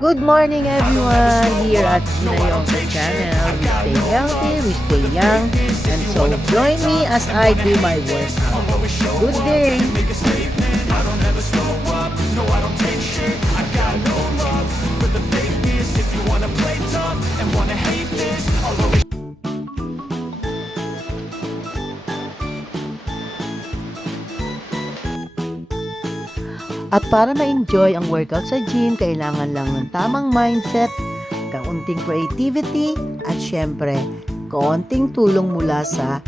Good morning everyone here at Ginayongka channel. We stay healthy, we stay young, and so join me as I do my workout. Good day! At para ma-enjoy ang workout sa gym, kailangan lang ng tamang mindset, kaunting creativity, at syempre, kaunting tulong mula sa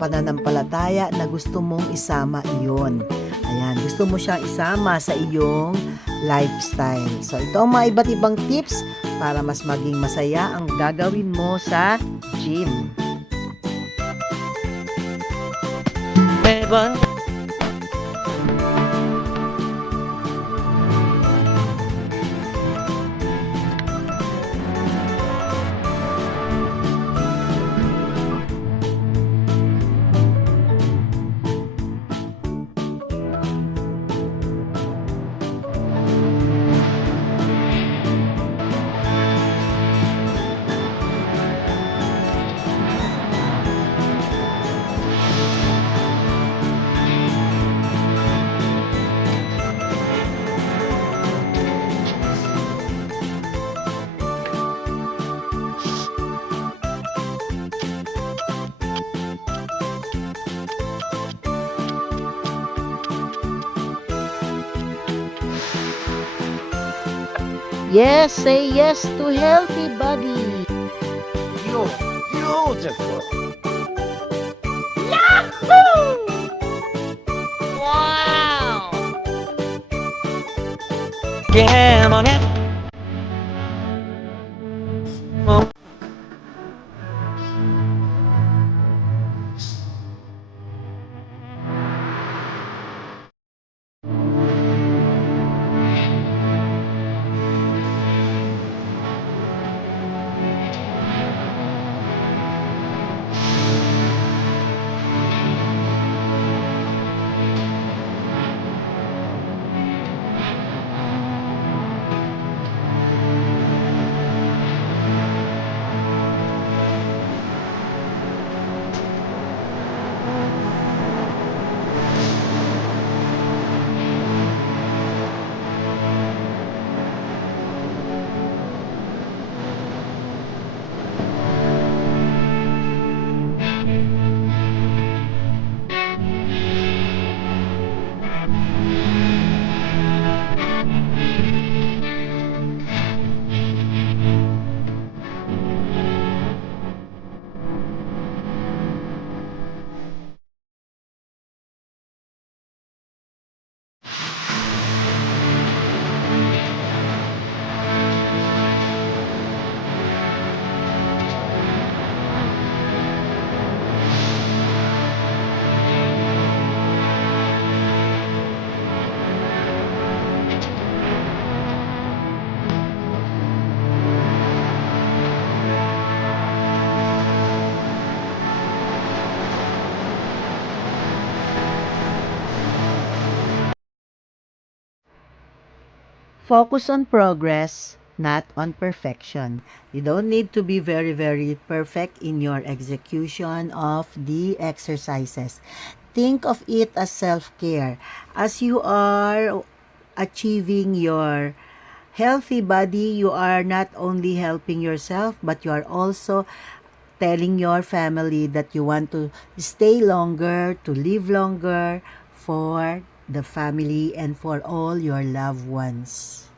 pananampalataya na gusto mong isama iyon. Ayan, gusto mo siyang isama sa iyong lifestyle. So, ito ang mga iba't ibang tips para mas maging masaya ang gagawin mo sa gym. Evan. Yes, say yes to healthy body. Beautiful. Wow! Come on in. Oh. Focus on progress, not on perfection. You don't need to be very, very perfect in your execution of the exercises. Think of it as self-care. As you are achieving your healthy body, you are not only helping yourself, but you are also telling your family that you want to stay longer, to live longer for the family and for all your loved ones.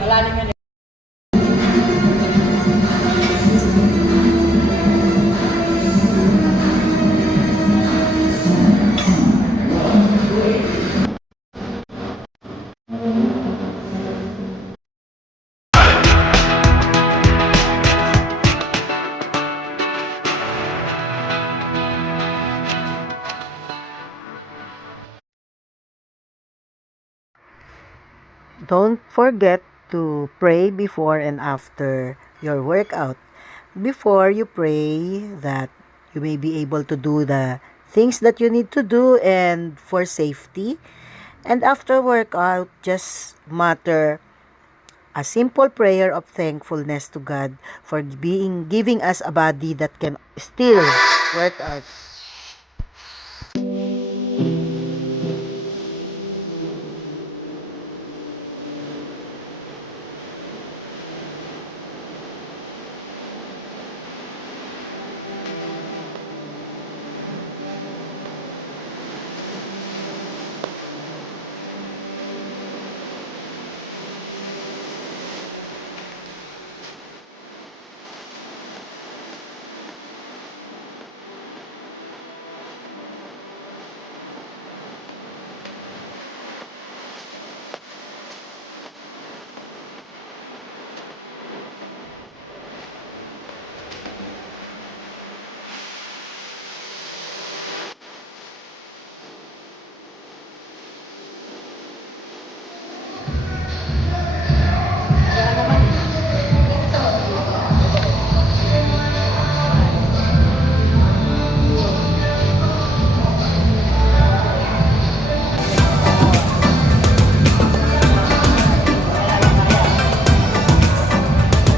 Malalim yan. Don't forget to pray before and after your workout. Before you pray that you may be able to do the things that you need to do and for safety. And after workout, just mutter a simple prayer of thankfulness to God for giving us a body that can still work out